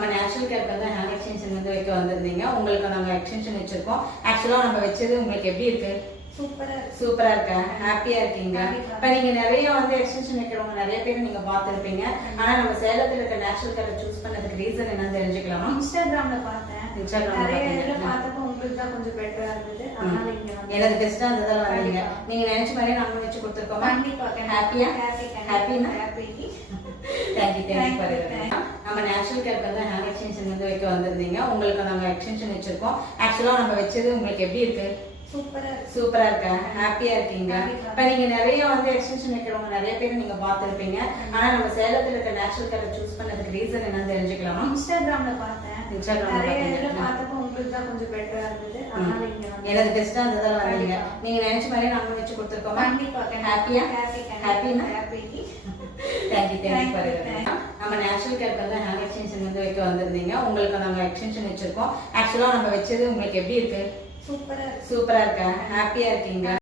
நம்ம நேச்சுரல் கேருக்கு வந்து hair extension வந்து வைக்க வந்திருந்தீங்க. உங்களுக்கு நாங்க எக்ஸ்டென்ஷன் வச்சிருக்கோம். ஆக்சுவலா நம்ம வச்சது உங்களுக்கு எப்படி இருக்கு? சூப்பரா இருக்கா? ஹாப்பியா இருக்கீங்க? இப்ப நீங்க நிறைய வந்து எக்ஸ்டென்ஷன் வைக்கிறவங்க நிறைய பேர் நீங்க பார்த்திருப்பீங்க. ஆனா நம்ம சேலத்துல இருக்க நேச்சுரல் கேரை சூஸ் பண்ணதுக்கு ரீசன் என்னன்னு தெரிஞ்சுக்கலாமா? இன்ஸ்டாகிராம்ல பார்த்தேன். இன்ஸ்டாகிராம்ல நிறைய பாத்தீங்க. இதுல பார்த்தப்போ உங்களுக்கு தான் கொஞ்சம் பெட்டரா இருந்தது. அதனால இங்க வந்து எனக்கு பெஸ்டா இருந்ததால வந்தீங்க. நீங்க நினைச்ச மாதிரி நாங்க வச்சு கொடுத்துருக்கோம். கண்டிப்பா ஹாப்பியா? ஹாப்பினா? ஹாப்பி. தேங்க்யூ. நம்ம நேச்சுரல் கேருக்கு வந்து ஹேர் எக்ஸ்டென்ஷன் வந்து வைக்க வந்திருந்தீங்க. உங்களுக்கு நாங்க எக்ஸ்டென்ஷன் வச்சிருக்கோம். ஆக்சுவலா நம்ம வச்சது உங்களுக்கு எப்படி இருக்கு? சூப்பரா இருக்கா? ஹாப்பியா இருக்கீங்க? இப்ப நீங்க நிறைய வந்து எக்ஸ்டென்ஷன் வைக்கிறவங்க நிறைய பேர் நீங்க பார்த்திருப்பீங்க. ஆனா நம்ம சேலத்துல இருக்க நேச்சுரல் கேரை சூஸ் பண்ணதுக்கு ரீசன் என்னன்னு தெரிஞ்சுக்கலாமா? இன்ஸ்டாகிராம்ல பார்த்தேன். இன்ஸ்டாகிராம்ல நிறைய பாத்தீங்க. இதுல பார்த்தப்போ உங்களுக்கு தான் கொஞ்சம் பெட்டரா இருந்தது. அதனால இங்க வந்து எனக்கு பெஸ்டா இருந்ததால வந்தீங்க. நீங்க நினைச்ச மாதிரி நாங்க வச்சு கொடுத்துருக்கோம். கண்டிப்பா. ஹாப்பியா? ஹாப்பினா? தேங்க்யூ. நம்ம நேச்சுரல் கேருக்கு வந்து ஹேர் எக்ஸ்டென்ஷன் வந்து வைக்க வந்திருந்தீங்க. உங்களுக்கு நாங்க எக்ஸ்டென்ஷன் வச்சிருக்கோம். ஆக்சுவலா நம்ம வச்சது உங்களுக்கு எப்படி இருக்கு? சூப்பரா இருக்கா? ஹாப்பியா இருக்கீங்க?